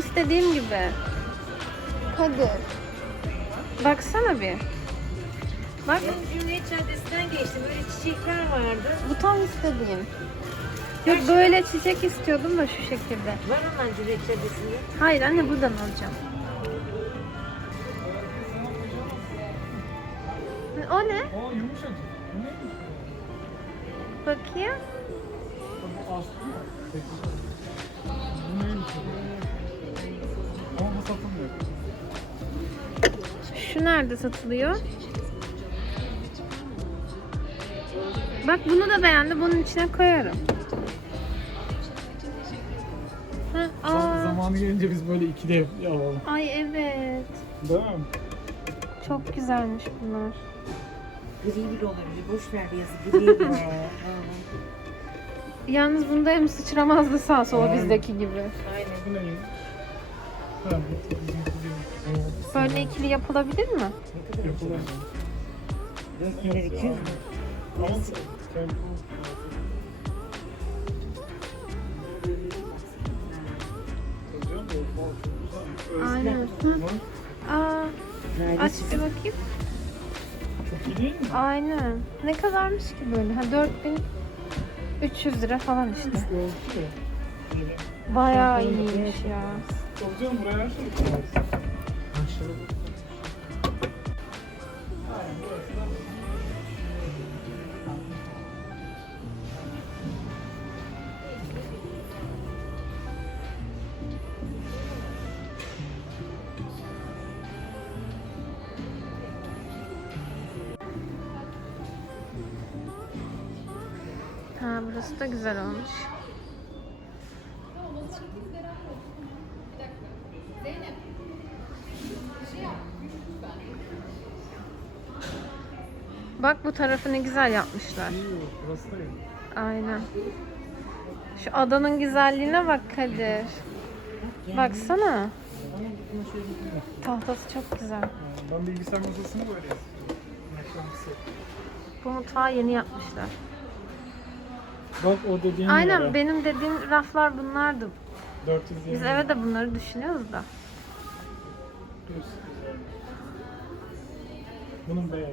İstediğim gibi. Hadi. Baksana bir. Bak Ben Cumhuriyet Caddesi'nden geçtim. Böyle çiçekler vardı. bu tam istediğim. Yok böyle çiçek istiyordum da şu şekilde. Var ama Cumhuriyet Caddesi'nde. Hayır anne buradan alacağım. O ne? Aa yumuşacık. Bakayım. Bu aslı mı? Peki. Bu neymiş? Satılmıyor. Şu nerede satılıyor? Bak bunu da beğendi. Bunun içine koyarım. Ha, aa. Zamanı gelince biz böyle ikide yap- alalım. Ay evet. Değil mi? Çok güzelmiş bunlar. Gri bile olabilir. Boş ver yazı. Gri bile. Yalnız bunda hem sıçramazdı sağa sola Aynen. bizdeki gibi. Aynen. Bu ne? Böyle ikili yapılabilir mi? Yapılır. Dört neler 200 mü? Güzel. Aynen. Aa, aç bir bakayım. Çok iyi değil mi? Aynen. Ne kadarmış ki böyle? Ha 4300 lira falan işte. Bayağı iyiymiş ya. Hocam buraya her şey. Ha burası da güzel olmuş. Bak bu tarafını güzel yapmışlar. Aynen. Şu adanın güzelliğine bak Kadir. Baksana. Tahtası çok güzel. Ben bilgisayar masasını böyle. Bu mutfağı yeni yapmışlar. Bak o dediğin Aynen numara. benim dediğim raflar bunlardı. 420. Biz eve de bunları düşünüyoruz da. Düz. Bunun beyazı.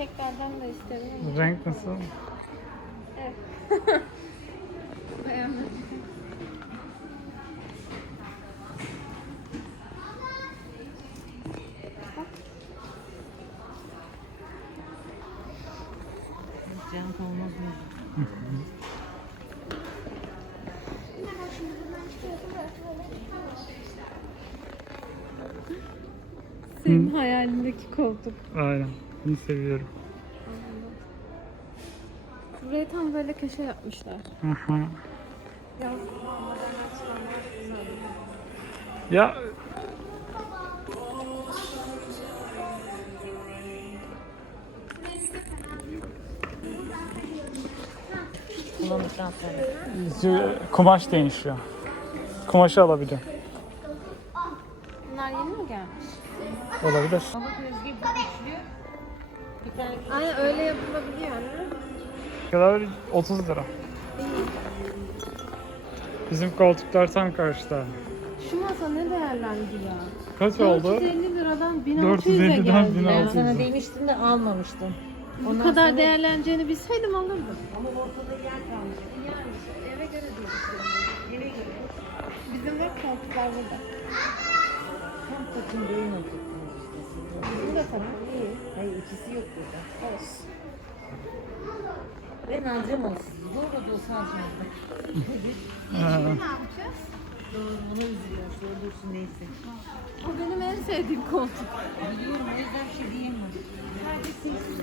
Çiçeklerden de istedim. Renk nasıl? Beğenmedim. Can olmaz mı? Senin hayalindeki koltuk. Aynen. Bunu seviyorum. Buraya tam böyle köşe yapmışlar. Aha. Yaz Ya kumaş değişiyor. Kumaşı alabiliyorum. Bunlar yeni mi gelmiş? Olabilir. Baba Aynen öyle yapılabiliyor anne. Ne kadar 30 lira. Bizim koltuklar tam karşıda. Şu masa ne değerlendi ya? Kaç oldu? 450 liradan 1600'e 450'den geldi. 1600'e. ya. Ben sana demiştim de almamıştım. Bu Ondan kadar sonra- değerleneceğini bilseydim alırdım. Ama ortada yer kalmış. Yani eve göre değil. Eve göre. Bizim hep koltuklar burada. Tam takım boyun oturtmuş Bu da tamam iyi. Hayır ikisi yok burada. Olsun. Ben alacağım olsun. Zor da olsa alacağım. Ha. Ne yapacağız? Doğru ona üzülüyor. Zor dursun neyse. O benim en sevdiğim koltuk. Biliyorum o yüzden bir şey diyemem. Sadece sessiz.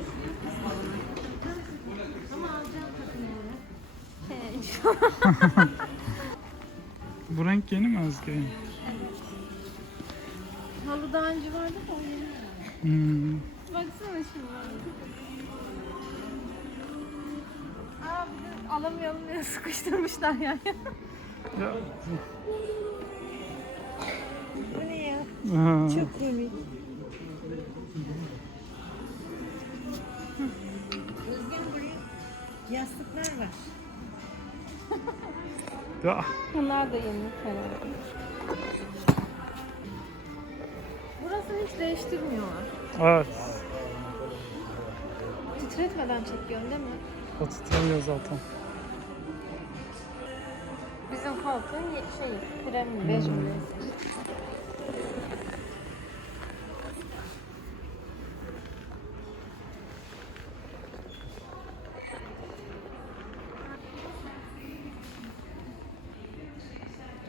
Ama alacağım takım olarak. He, inşallah. Bu renk yeni mi Özge? Halı daha önce vardı da o yeni. Hmm. Baksana şimdi. Aa bir de alamayalım diye sıkıştırmışlar yani. Ya. Bu ne ya? Ha. Çok komik. Buraya yastıklar var. Ya. Bunlar da yeni herhalde. Burasını hiç değiştirmiyorlar. Evet. Titretmeden çekiyorsun değil mi? O titremiyor zaten. Bizim ye- şey, krem mi, bej mi neyse.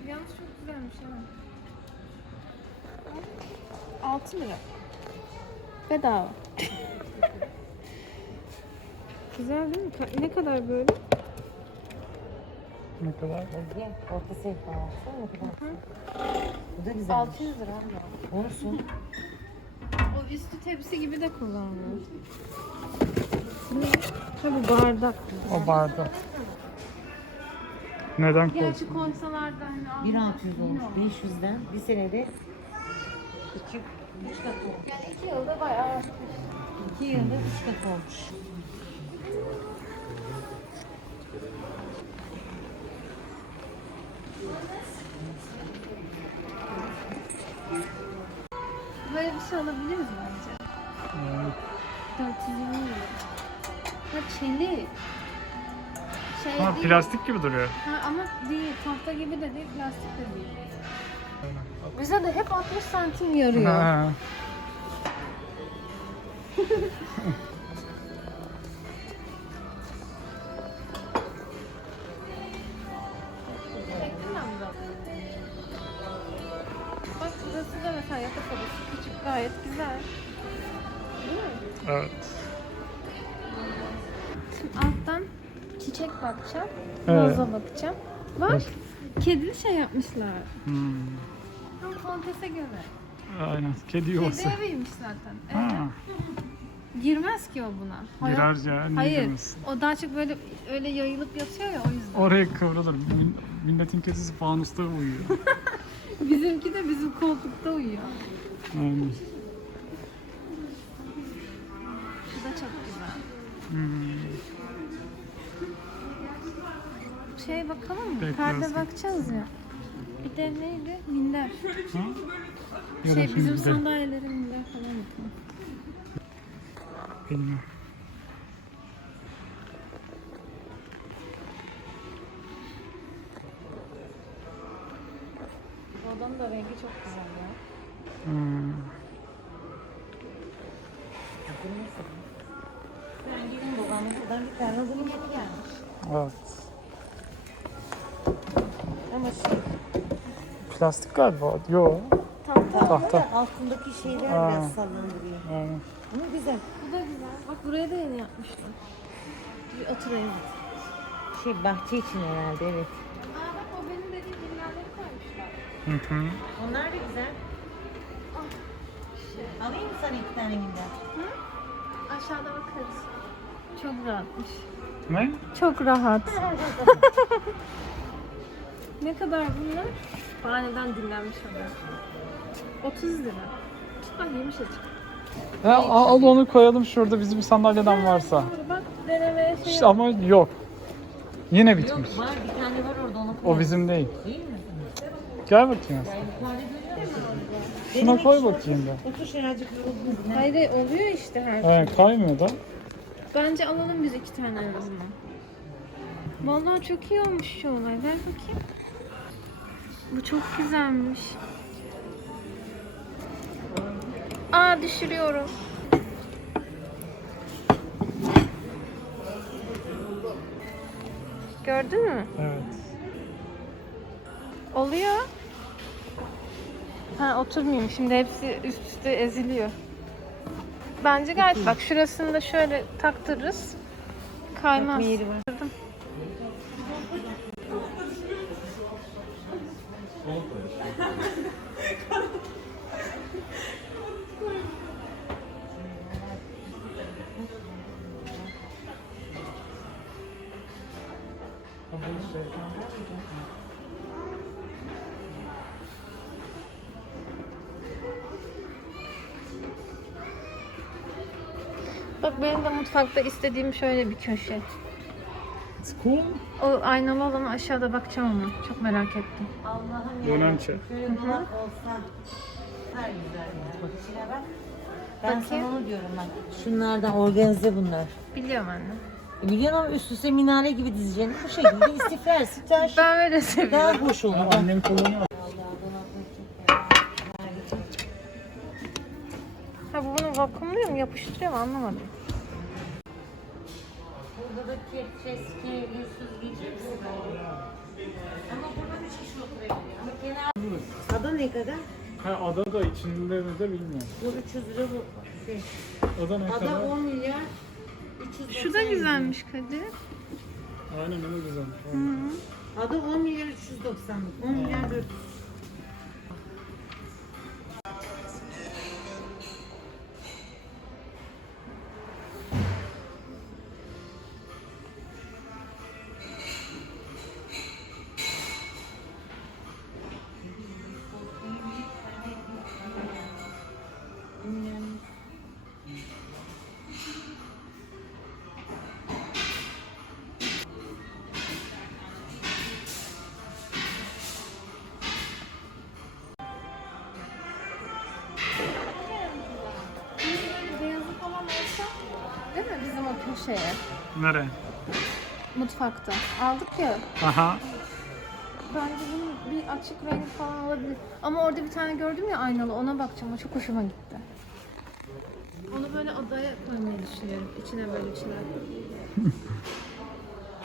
Yalnız çok güzelmiş ha. 6 lira. Bedava. Güzel değil mi? Ka- Ne kadar böyle? Ne kadar? Özge orta sehpa alsana ne kadar. Bu da güzel. 600 lira abla. Olsun. O üstü tepsi gibi de kullanılıyor. Bu bardak. O bardak. Neden koydun? Gerçi koysalar da hani 1600 olmuş. 500'den bir senede 2 3 kat olmuş. Yani iki yılda bayağı 2 yılda 3 kat olmuş. Böyle bir şey alabiliriz bence. Evet. 420 lira. Ha çelik. Şey Ha, değil. plastik gibi duruyor. Ha, ama değil. Tahta gibi de değil, plastik de değil. Bize de hep 60 santim yarıyor. Ha. çiçek bakacağım. Evet. Vaza bakacağım. Bak kedili şey yapmışlar. Hmm. Tam kontese göre. Aynen. Kedi Kedi yuvası. eviymiş zaten. Ha. Evet. Girmez ki o buna. Hayat- Girer ya. Niye Hayır. girmesin? O daha çok böyle öyle yayılıp yatıyor ya o yüzden. Oraya kıvrılır. Min- Milletin kedisi fanusta uyuyor. Bizimki de bizim koltukta uyuyor. Aynen. Şu da çok güzel. Hmm. Şey bakalım mı? Perde bakacağız ya. Bir de neydi? Minder. Ha? Ya da Şey şimdi bizim gidelim. sandalyelerin minder falan bakalım. Bilmiyorum. Bu odanın da rengi çok güzel ya. Hmm. Ben gelin babamla buradan bir tane bunun yeni gelmiş. Evet. Ama şey Plastik galiba. Yo. tahta Tahta. da altındaki şeyler Aa. biraz sallandırıyor. Aynen. Ama güzel. Bu da güzel. Bak buraya da yeni yapmışlar. Bir oturayım. Şey bahçe için herhalde evet. Aa bak o benim dediğim minderleri koymuşlar. Hı hı. Onlar da güzel. Alayım mı sana iki tane minder? Aşağıda bakarız. Çok rahatmış. Ne? Çok rahat. ne kadar bunlar? Haneden dinlenmiş haber. 30 lira. Tut bak yumuşacık. Ya, al al onu koyalım şurada bizim sandalyeden varsa. Doğru bak denemeye şey İşte ama yok. Yine bitmiş. Yok var bir tane var orada onu koy. O bizim değil. Değil mi? Gel bakayım. Şuna koy bakayım da. Otur şuracık yoruldun. Hayır oluyor işte her şey. Evet kaymıyor da. Bence alalım biz iki tane en azından. Vallahi çok iyi olmuş şu olay. Ver bakayım. Bu çok güzelmiş. Aa düşürüyorum. Gördün mü? Evet. Oluyor. Ha oturmuyor. Şimdi hepsi üst üste eziliyor. Bence gayet bak şurasını da şöyle taktırırız. Kaymaz. Takma Bak benim de mutfakta istediğim şöyle bir köşe. It's cool. O aynalı olan aşağıda bakacağım ona. Çok merak ettim. Allah'ım Dönemçe. Şöyle dolap olsa her güzel ya. Bak içine bak. Ben Bakayım. sana onu diyorum bak. Şunlardan organize bunlar. Biliyorum anne. E biliyorsun ama üst üste minare gibi dizeceğini bu şekilde istifler, sitaş Ben öyle seviyorum. daha hoş olur. Bak. Annem kullanıyor. Ha bu bunu vakumluyor mu yapıştırıyor mu anlamadım. Burada da kepçe, skeli, süzgeci hepsi var. Ama burada üç kişi oturabiliyor. Ama kenar... Ada ne kadar? Ha ada da içinde de bilmiyorum. Bu 300 lira bu. Şey. Ada ne Ada kadar? 10 milyar. 390 Şu da güzelmiş Kadir. Aynen öyle güzel. Ada 10 milyar 390. 10 milyar 400. o köşeye? Nereye? Mutfakta. Aldık ya. Aha. Bence bunun bir açık renk falan olabilir. Ama orada bir tane gördüm ya aynalı ona bakacağım. O çok hoşuma gitti. Onu böyle odaya koymayı düşünüyorum. İçine böyle şeyler.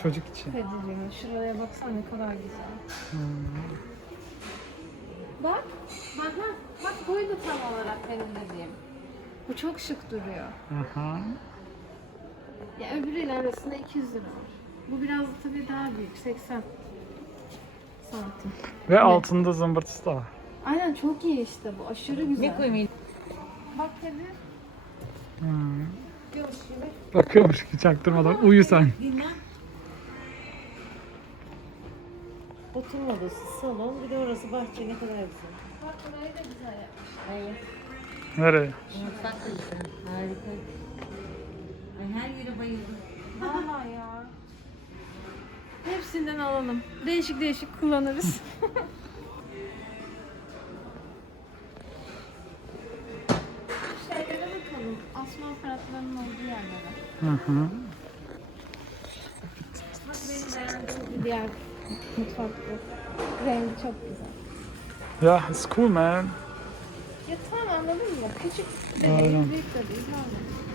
Çocuk için. Kadir'cim şuraya baksana ne kadar güzel. Bak. Bak bak. Bak buydu tam olarak benim dediğim. Bu çok şık duruyor. Aha. Ya öbürüyle arasında 200 lira var. Bu biraz tabii daha büyük. 80 santim. Ve altında zımbırtısı da var. Aynen çok iyi işte bu. Aşırı güzel. Ne koymayı? Bak Kadir. Hmm. Bakıyormuş ki çaktırmadan. Uyu sen. Bilmem. Oturma odası, salon, bir de orası bahçe ne kadar güzel. Bak burayı da güzel yapmış. Evet. Nereye? Mutfak da güzel. Harika. Ay her yere bayıldım. Vallahi ya. Hepsinden alalım. Değişik değişik kullanırız. Şeylere bakalım. Asma aparatlarının olduğu yerlere. Hı hı. Bak benim beğendiğim bir diğer mutfak bu. Rengi çok güzel. Yeah, it's cool man. Ya tamam anladın mı? Küçük de değil, büyük de değil. Normal.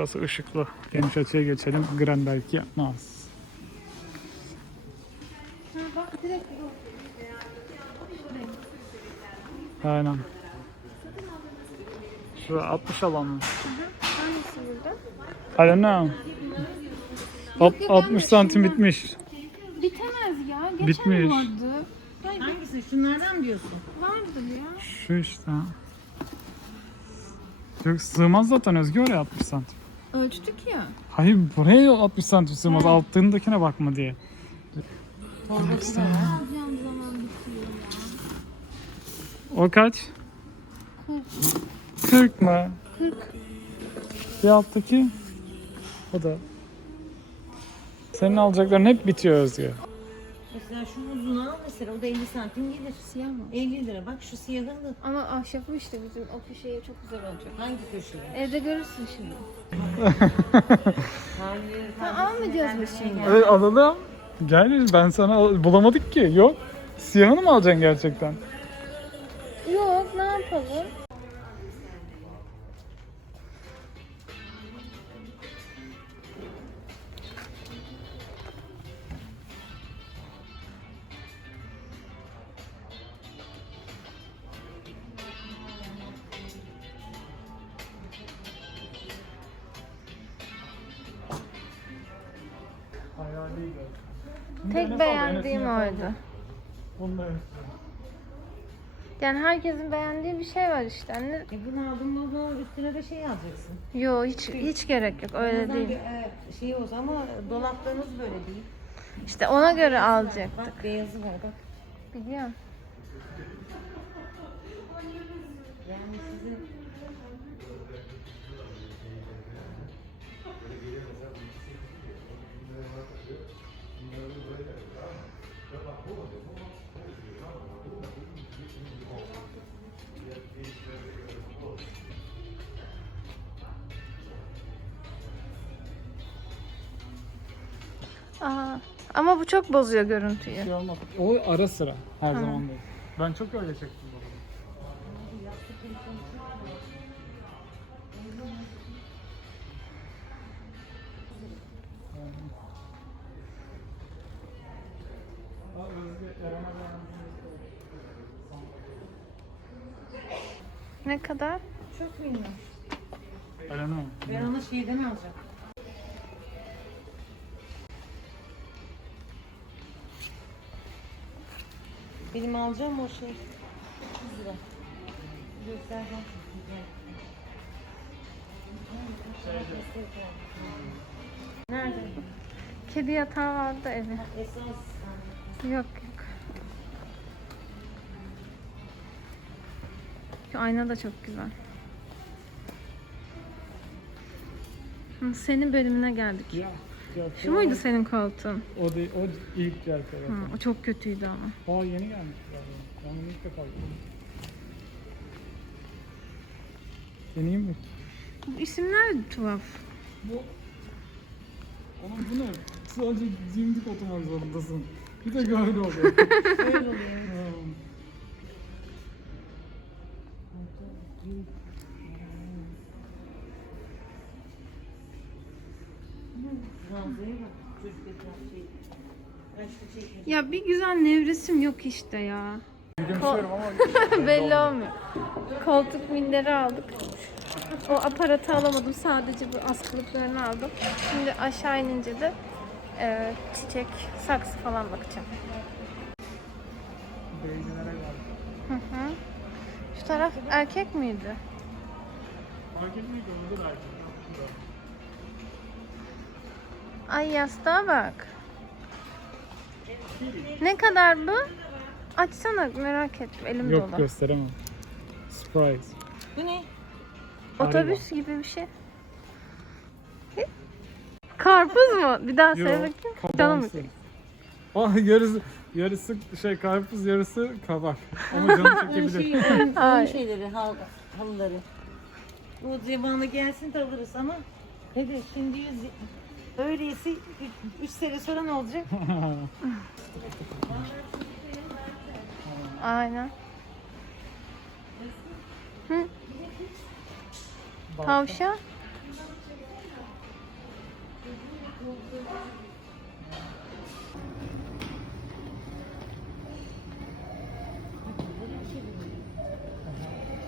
Burası ışıklı. Geniş açıya geçelim. Grand belki yapmaz. Ha bak direkt bu. Aynen. Şu 60 alan mı? Hangisi burada? Know. Alt- yok, 60 santim bitmiş. Bitemez ya. Geçen Bitmiş. vardı. Hangisi? Şunlardan mı diyorsun? vardır ya. Şu işte. Yok sığmaz zaten Özge oraya 60 santim. Ölçtük ya. Hayır buraya 60 santim sığmaz. Altındakine bakma diye. Torbası da var. Alacağım zaman bitiyor ya. O kaç? 40 mı? 40. Bir alttaki? O da. Senin alacakların hep bitiyor Özge. Mesela şu uzunu al mesela o da 50 santim gelir. Siyah mı? 50 lira. Bak şu siyahın da Ama ahşapı işte bizim o köşeye çok güzel olacak. hangi köşede? Evde görürsün şimdi. Hayır. Ha, almayacağız biz şimdi. Evet alalım. Gel ben sana al- bulamadık ki. Yok. Siyahını mı alacaksın gerçekten? Yok ne yapalım? Değil Tek beğendiğim oydu. Yani herkesin beğendiği bir şey var işte. Hani E bunu aldın mı bunun üstüne de şey alacaksın. yo hiç hiç gerek yok öyle değil. bir, e, şey olsa ama dolaplarınız böyle değil. İşte ona göre alacaktık. Bak beyazı var bak. Biliyorum. Aa, ama bu çok bozuyor görüntüyü. Şey olmaz. O ara sıra her Tamam. zaman değil. Ben çok öyle çektim bu arada. Ne kadar? çok minnoş. Eren'e mi? Ben onu şeyden alacağım. Benim alacağım o şey. 100 lira. Göstereceğim. Nerede? Kedi yatağı vardı evi. Esas. Yok yok. Şu ayna da çok güzel. Senin bölümüne geldik. Ya, ya, Şu muydu senin koltuğun? O değil, o ilk. Hı, o çok kötüydü ama. Aa yeni gelmiş galiba. Ben ilk defa gördüm. Deneyeyim mi? Bu isimler de tuhaf. Bu... Ama bu ne? Sadece dimdik oturmak zorundasın. Bir de öyle oluyor. Böyle oluyor. Ya bir güzel nevresim yok işte ya. Belli olmuyor. Koltuk minderi aldık. O aparatı alamadım. Sadece bu askılıklarını aldım. Şimdi aşağı inince de e, çiçek, saksı falan bakacağım. Hı hı. Şu taraf erkek miydi? Fark etmiyor ki onda da erkek. Yok. Ay yastığa bak. Ne kadar bu? Açsana merak ettim. Elim Yok dolu. gösteremem. Surprise. Bu ne? Otobüs gibi bir şey. Karpuz mu? Bir daha söyle bakayım. Canım. kabağımsı. Ah yarısı yarısı şey karpuz yarısı kabak. Ama canı Onun çekebilir. şey, onun, Ay. onun şeyleri, hal, halıları. Bu zamanı gelsin de alırız ama evet şimdi yüz, öyleyse 3 sene sonra ne olacak? Aynen. Hı. Tavşan.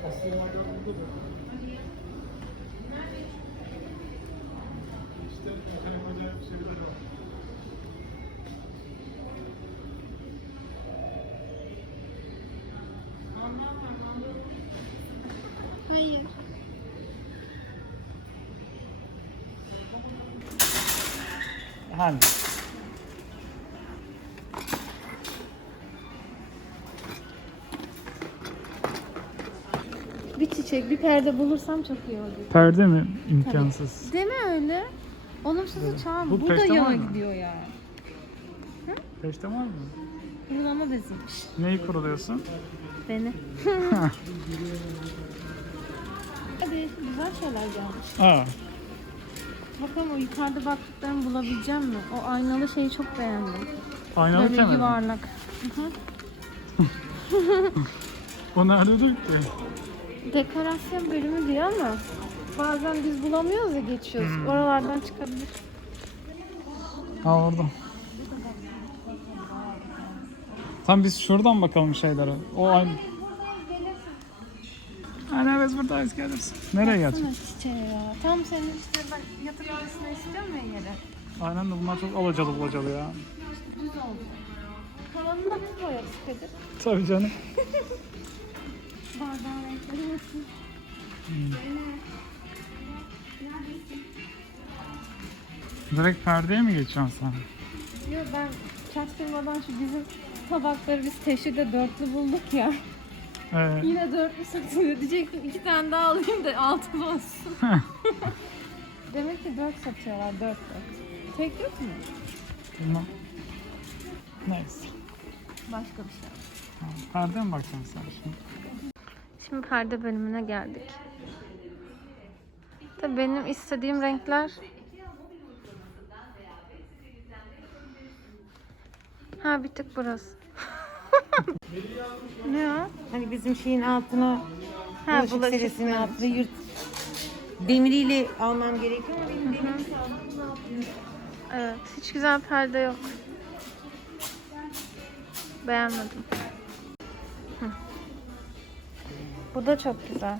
Aslında burada da. İşte hani acayip şeyler var. Hayır. Hani? Bir çiçek, bir perde bulursam çok iyi olur. Perde mi? İmkansız. Değil mi öyle? Olumsuzu çağırma. Bu Bu, da yana gidiyor ya. Peşte var mı? Kurulama beziymiş. Neyi kuruluyorsun? Beni. Hadi güzel şeyler gelmiş. Aa, Bakalım o yukarıda baktıklarımı bulabileceğim mi? O aynalı şeyi çok beğendim. aynalı Böyle kemer. mi? yuvarlak. Hı hı. O nerede dur ki? Dekorasyon bölümü diyor ama bazen biz bulamıyoruz ya geçiyoruz. Hmm. Oralardan çıkabilir. Ha orada. Tam biz şuradan bakalım şeylere. O aynı. Aynen biz buradayız gelirsin. Nereye geleceksin? Baksana çiçeğe ya. Tam senin işte ben yatak odasına istiyorum ya yere. Aynen de bunlar çok alacalı bulacalı ya. Düz oldu. Kalanını da biz boyadık Kadir. Tabii canım. Bardağın renkleri nasıl? Direkt perdeye mi geçiyorsun sen? Yok ben çaktırmadan şu bizim tabakları biz teşhirde dörtlü bulduk ya. Ee, Yine dörtlü satıyor. Diyecektim iki tane daha alayım da altılı olsun. Demek ki dört satıyorlar dört dört. Tek yok mu? bilmem. Neyse. Başka bir şey. Tamam. Perdeye mi bakacaksın sen şimdi? Şimdi perde bölümüne geldik. Tabii benim istediğim renkler Ha bir tık burası. Ne o? Hani bizim şeyin altına Ha bulaşık bulaşık serisinin altına yurt demiriyle almam gerekiyor ama benim demirim Evet, hiç güzel perde yok. Beğenmedim. Hı. Bu da çok güzel.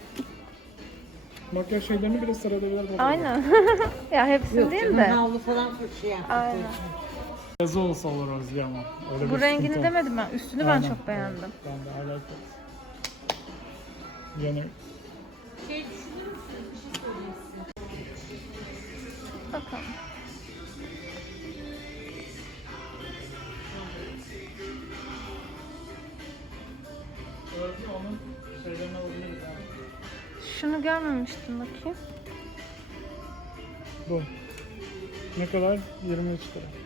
Makyaj şeylerini bile sırada Aynen. ya hepsini Yok değil de. havlu falan şey yaptık. Aynen. Yazı olsa olur Özge ama. Öyle Bu bir rengini sıkıntı. demedim ben. Üstünü ben Aynen, çok beğendim. evet, Ben de alakalı. Yani Bakalım. Özge onun şeylerini alabiliriz yani. Şunu görmemiştim bakayım. Bu. Ne kadar? 23 lira.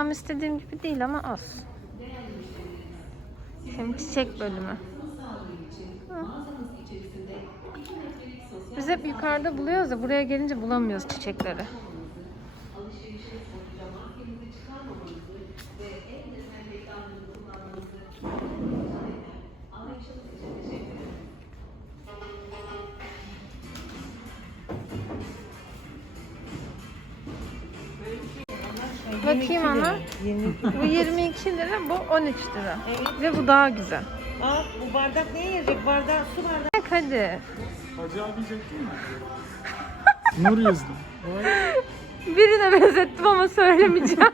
Tam istediğim gibi değil ama az. Şimdi çiçek bölümü. Hı. Biz hep yukarıda buluyoruz da buraya gelince bulamıyoruz çiçekleri. Bakayım ana. 22. Bu 22 lira, bu 13 lira. Evet. Ve bu daha güzel. Aa, bu bardak neye yarayacak? Bardak su bardağı. Bak hadi. Hacı abi diyecektin mi? Nur. Vay. Birine benzettim ama söylemeyeceğim.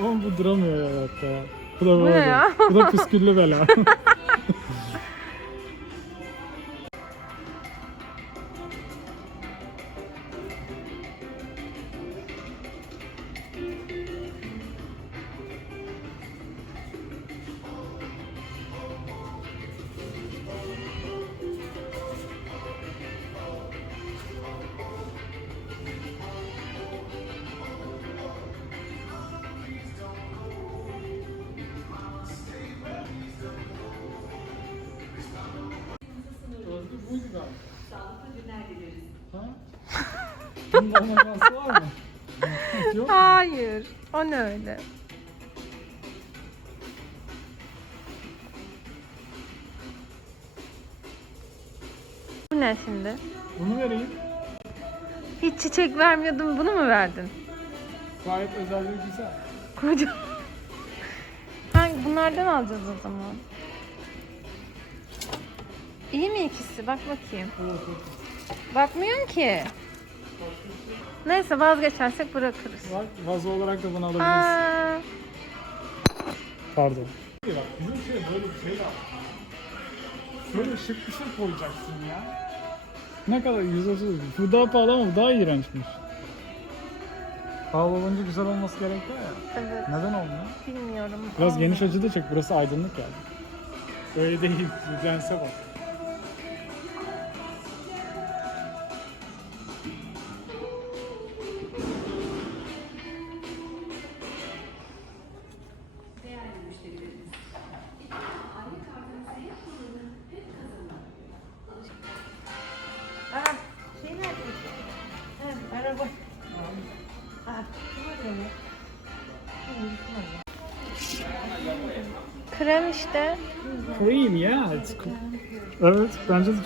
Oğlum bu duramıyor ya hayatta ya. Bu da Bu ne böyle. ya? Bu da püsküllü bela. O ne öyle? Bu ne şimdi? Bunu vereyim. Hiç çiçek vermiyordun bunu mu verdin? Gayet özel ve güzel. Koca. Hangi bunlardan alacağız o zaman? İyi mi ikisi? Bak bakayım. Bakmıyorum ki. Neyse vazgeçersek bırakırız. Bak vazo olarak da bunu alabiliriz. Aa, Pardon. Bak bizim şey böyle bir şey var. Şöyle şık bir şey koyacaksın ya. Ne kadar 130. Bu daha pahalı ama bu daha iğrençmiş. Pahalı olunca güzel olması gerekiyor ya. evet Neden olmuyor? bilmiyorum. Biraz Aa, geniş açıda çek. Burası aydınlık yani. Öyle değil. Lense bak.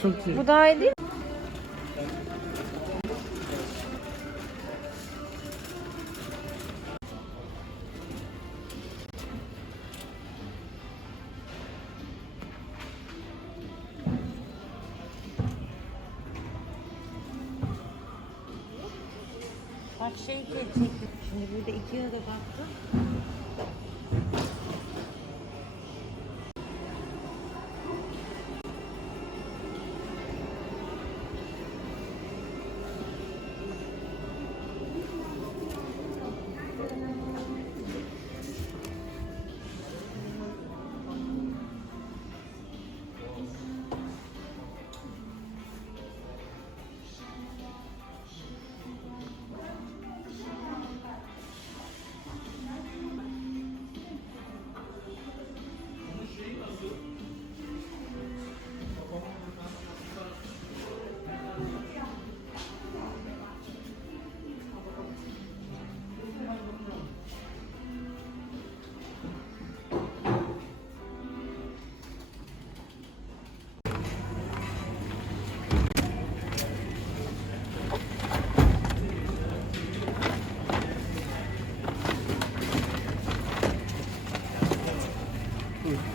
Çok iyi. Bu daha iyi değil? Bak şey çektim. Şimdi burada ikiye de baktım.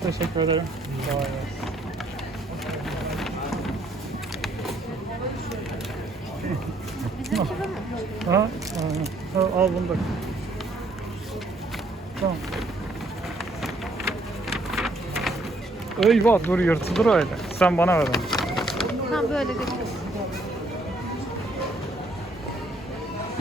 Teşekkür ederim. Kolay gelsin. Ha, aynen. Al, bunu da. Tamam. Eyvah dur yırtılır öyle. Sen bana ver onu. Tamam böyle götür.